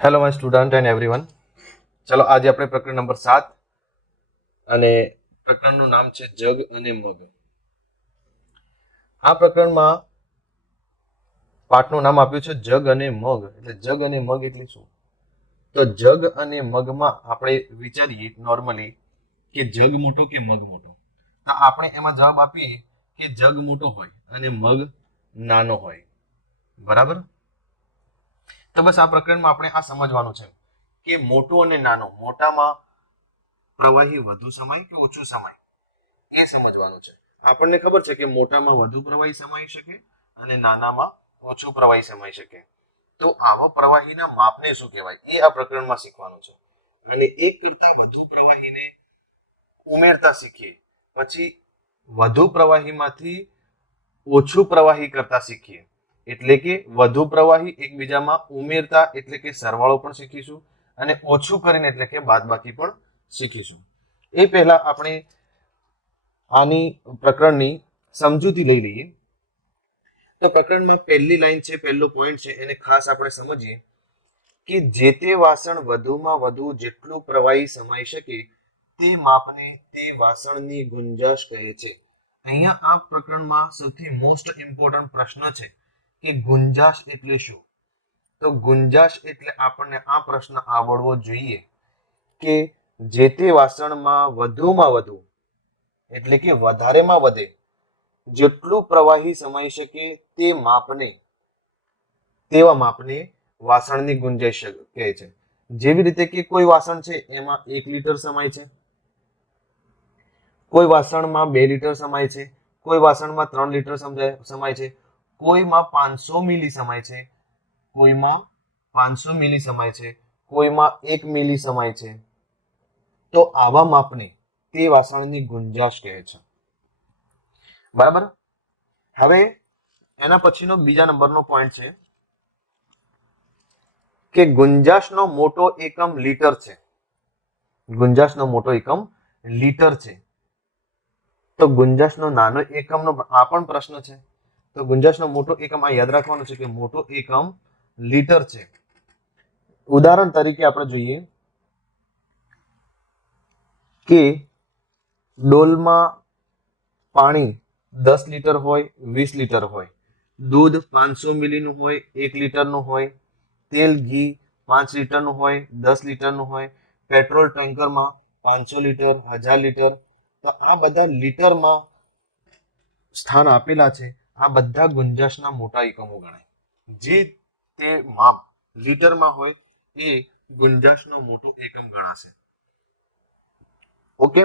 Hello my student and everyone. ચલો આજે આપણે પ્રકરણ નંબર 7 અને પ્રકરણનું નામ છે જગ અને મગ. આ પ્રકરણમાં પાઠનું નામ આપ્યું છે જગ અને મગ. એટલે જગ અને મગ એટલે શું? તો જગ અને મગમાં આપણે વિચારીએ નોર્મલી કે જગ મોટો કે મગ મોટો, તો આપણે એમાં જવાબ આપીએ કે જગ મોટો હોય અને મગ નાનો હોય. બરાબર? તો બસ આ પ્રકરણમાં આપણે આ સમજવાનું છે કે મોટું અને નાનો, મોટામાં પ્રવાહી વધુ સમય કે ઓછો સમય એ સમજવાનું છે. આપણને ખબર છે કે મોટામાં વધુ પ્રવાહી સમાઈ શકે અને નાનામાં ઓછું પ્રવાહી સમાઈ શકે. તો આવા પ્રવાહીના માપને શું કહેવાય એ આ પ્રકરણમાં શીખવાનું છે. અને એક કરતા વધુ પ્રવાહીને ઉમેરતા શીખીએ, પછી વધુ પ્રવાહીમાંથી ઓછું પ્રવાહી કરતા શીખીએ, એટલે કે વધુ પ્રવાહી એકબીજામાં ઉમેરતા એટલે કે સરવાળો પણ શીખીશું અને ઓછું કરીને એટલે કે બાદબાકી પણ શીખીશું. એ પહેલા આપણે આની પ્રકરણની સમજૂતી લઈ લઈએ. તો પ્રકરણમાં પહેલી લાઈન છે, પહેલો પોઈન્ટ છે, એને ખાસ આપણે સમજીએ કે જે તે વાસણ વધુમાં વધુ જેટલું પ્રવાહી સમાઈ શકે તે માપને તે વાસણની ગુંજાશ કહે છે. અહીંયા આ પ્રકરણમાં સૌથી મોસ્ટ ઇમ્પોર્ટન્ટ પ્રશ્ન છે કે ગુંજાશ એટલે શું? તો ગુંજાશ એટલે આપણને આ પ્રશ્ન આવડવો જોઈએ કે જે તે વાસણમાં વધુમાં વધુ એટલે કે વધારેમાં વધે જેટલું પ્રવાહી સમાઈ શકે તે માપને, તેવા માપને વાસણની ગુંજાઈશ કહે છે. જેવી રીતે કે કોઈ વાસણ છે એમાં 1 લીટર સમાય છે, કોઈ વાસણમાં 2 લીટર સમાય છે, કોઈ વાસણમાં 3 લીટર સમાય છે, કોઈમાં 500 મિલી સમાય છે, કોઈમાં 500 મિલી સમાય છે, કોઈમાં 1 મિલી સમાય છે. તો આવા માપને તે વાસણની ગુંજાશ કહે છે. બરાબર? હવે એના પછીનો બીજા નંબરનો પોઈન્ટ છે કે ગુંજાશનો મોટો એકમ લીટર છે. ગુંજાશનો મોટો એકમ લીટર છે. તો ગુંજાશનો નાનો એકમનો આ પણ પ્રશ્ન છે. તો ગુંજાશનો મોટો એકમ આ યાદ રાખવાનું છે કે મોટો એકમ લીટર છે. ઉદાહરણ તરીકે આપણે જોઈએ કે ડોલમાં પાણી 10 લીટર હોય, 20 લીટર હોય, દૂધ 500 મિલીનું હોય, 1 લીટરનું હોય, તેલ ઘી 5 લીટરનું હોય, 10 લીટરનું હોય, પેટ્રોલ ટેન્કરમાં 500 લીટર, 1000 લીટર. તો આ બધા લીટરમાં સ્થાન આપેલા છે. આ બધા ગુંજાશના મોટા એકમો ગણાય. જે તે માપ લીટરમાં હોય એ ગુંજાશનો મોટો એકમ ગણાશે. ઓકે,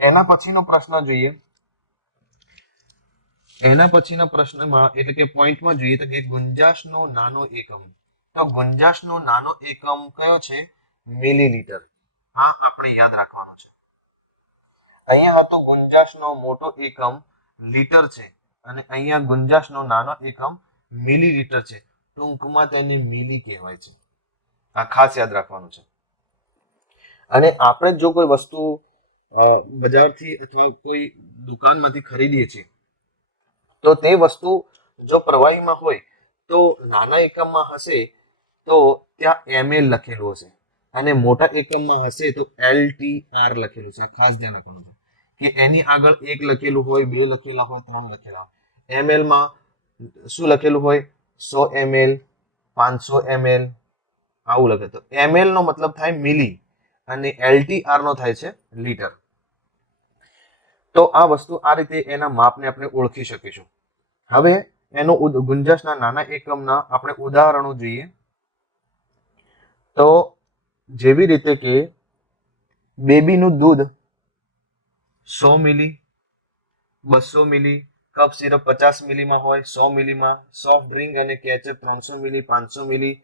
એના પછીનો પ્રશ્ન જોઈએ. એના પછીના પ્રશ્નમાં એટલે કે પોઈન્ટમાં જોઈએ તો કે ગુંજાશનો નાનો એકમ. તો ગુંજાશનો નાનો એકમ કયો છે? મિલીલીટર. હા, આપણે યાદ રાખવાનું છે. અહીંયા હતો ગુંજાશનો મોટો એકમ લીટર છે અને અહીંયા ગુંજાશનો નાનો એકમ મિલીલીટર છે. ટૂંકમાં તેને મિલી કહેવાય છે. આ ખાસ યાદ રાખવાનું છે. અને આપણે જો કોઈ વસ્તુ બજારથી અથવા કોઈ દુકાનમાંથી ખરીદીએ છીએ તો તે વસ્તુ જો પ્રવાહીમાં હોય તો નાના એકમમાં હશે તો ત્યાં ml લખેલું હશે અને મોટા એકમમાં હશે તો LTR લખેલું છે. આ ખાસ ધ્યાન રાખવાનું છે કે એની આગળ 1 લખેલું હોય, 2 લખેલા હોય, 3 લખેલા હોય. ml માં શું લખેલું હોય? 100 ml, 500 ml આવું લખે. તો ml નો મતલબ થાય મિલી અને LTR નો થાય છે લીટર. તો આ વસ્તુ આ રીતે એના માપને આપણે ઓળખી શકીશું. હવે એનો ગુંજાશના નાના એકમના આપણે ઉદાહરણો જોઈએ. તો જેવી રીતે કે બેબીનું દૂધ 100 મિલી, 200 મિલી, કપ સિરપ 50 મિલીમાં હોય, 100 મિલીમાં, સોફ્ટ ડ્રિંક અને કેચઅપ 300 મિલી, 500 મિલી,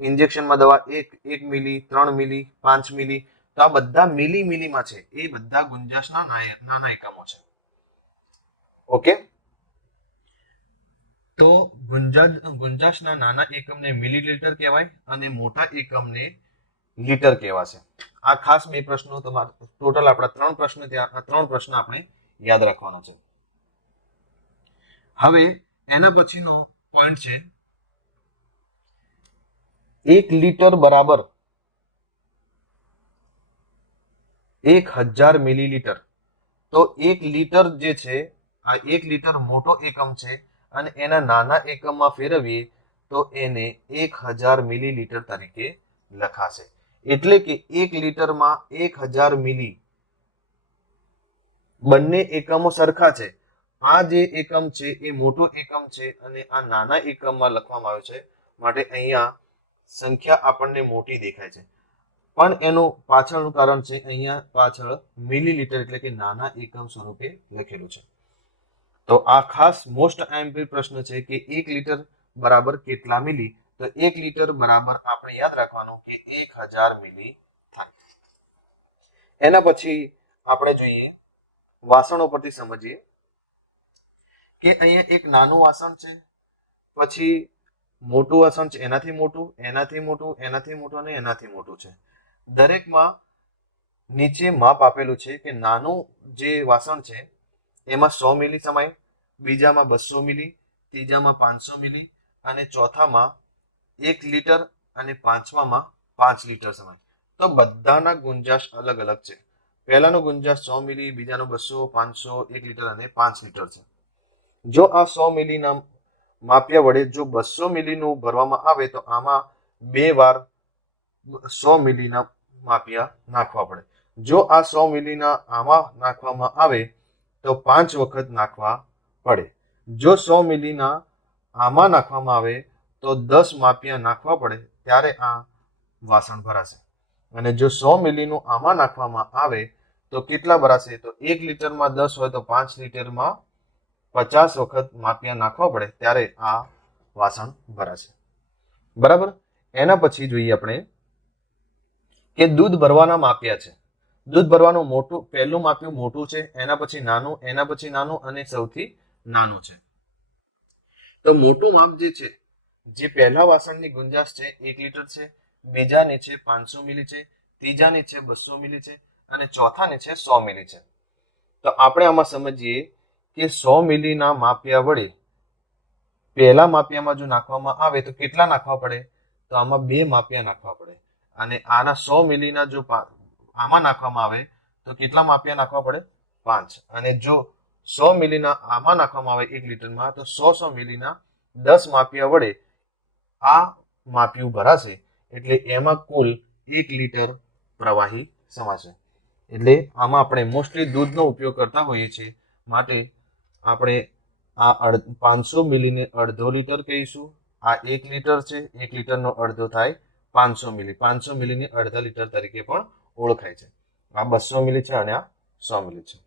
ઇન્જેક્શનમાં દવા 1 મિલી, 3 મિલી, 5 મિલી. તો આ બધા મિલી મિલીમાં છે. એ બધા ગુંજાશના નાના એકમો છે. ઓકે, તો ગુંજાશના નાના એકમને મિલીલીટર કહેવાય અને મોટા એકમને લીટર કહેવાશે. આ ખાસ 2 પ્રશ્નો તમારા ટોટલ આપણા 3 પ્રશ્ન ત્યાં, આ 3 પ્રશ્ન આપણે યાદ રાખવાના છે. હવે એના પછીનો પોઈન્ટ છે 1 લીટર બરાબર 1000 મિલીલીટર. તો 1 લીટર જે છે આ 1 લીટર મોટો એકમ છે અને એના નાના એકમમાં ફેરવીએ તો એને 1000 મિલીલીટર તરીકે લખાશે. એટલે કે 1 લીટરમાં 1000 મિલી. બંને એકમો સરખા છે. આ જે એકમ છે એ મોટો એકમ છે અને આ નાના એકમમાં લખવામાં આવ્યો છે, માટે અહીંયા સંખ્યા આપણને મોટી દેખાય છે. પણ એનું પાછળનું કારણ છે, અહીંયા પાછળ મિલીલીટર એટલે કે નાના એકમ સ્વરૂપે લખેલું છે. તો આ ખાસ મોસ્ટ આઈએમપી પ્રશ્ન છે કે 1 લીટર બરાબર કેટલા મિલી? તો 1 લીટર બરાબર આપણે યાદ રાખવાનું કે 1000 મિલી થાય. એના પછી આપણે જોઈએ વાસણો પરથી સમજીએ કે અહીંયા એક નાનું વાસણ છે, પછી મોટું વાસણ છે, એનાથી મોટું, એનાથી મોટું, એનાથી મોટું અને એનાથી મોટું છે. દરેકમાં નીચે માપ આપેલું છે કે નાનું જે વાસણ છે એમાં 100 મિલી સમાય, બીજામાં 200 મિલી, ત્રીજામાં 500 મિલી અને ચોથામાં 1 લીટર અને પાંચમામાં 5 લીટર સમાય. તો બધાના ગુંજાશ અલગ અલગ છે. પહેલાનો ગુંજાશ 100 મિલી, બીજાનો 200, 500, 1 લીટર અને 5 લીટર છે. જો આ 100 મિલીના માપ્યા વડે જો 200 મિલીનું ભરવામાં આવે તો આમાં 2 વાર 100 મિલીના માપિયા નાખવા પડે. જો આ 100 મિલીના આમાં નાખવામાં આવે તો 5 વખત નાખવા પડે. જો 100 મિલીના આમાં નાખવામાં આવે તો 10 માપિયા નાખવા પડે, ત્યારે આ વાસણ ભરાશે. અને જો 100 મિલીનું આમાં નાખવામાં આવે તો કેટલા ભરાશે? તો 1 લીટરમાં 10 હોય તો 5 લીટરમાં 50 વખત માપિયા નાખવા પડે, ત્યારે આ વાસણ ભરાશે. બરાબર. એના પછી જોઈએ આપણે કે દૂધ ભરવાના માપ્યા છે. દૂધ ભરવાનું મોટું પહેલું માપ્યું મોટું છે, એના પછી નાનું, એના પછી નાનું અને સૌથી નાનું છે. તો મોટું માપ જે છે, જે પહેલા વાસણની ગુંજાશ છે 1 લીટર છે, બીજાની છે 500 મિલી છે, ત્રીજાની છે 200 મિલી છે અને ચોથાની છે 100 મિલી છે. તો આપણે આમાં સમજીએ કે 100 મિલીના માપ્યા વડે પહેલા માપિયામાં જો નાખવામાં આવે તો કેટલા નાખવા પડે? તો આમાં 2 માપિયા નાખવા પડે. અને આના 100 મિલીના જો આમાં નાખવામાં આવે તો કેટલા માપિયા નાખવા પડે? 5. અને જો 100 મિલીના આમાં નાખવામાં આવે 1 લીટરમાં તો 100 મિલીના 10 માપિયા વડે આ માપિયું ભરાશે. એટલે એમાં કુલ 1 લીટર પ્રવાહી સમાશે. એટલે આમાં આપણે મોસ્ટલી દૂધનો ઉપયોગ કરતા હોઈએ છીએ, માટે આપણે આ 500 મિલીને અડધો લીટર કહીશું. આ 1 લીટર છે, 1 લીટરનો અડધો થાય 500 મિલી. 500 મિલીને અડધા લીટર તરીકે પણ ઓળખાય છે. આ 200 મિલી છે અને આ 100 મિલી છે.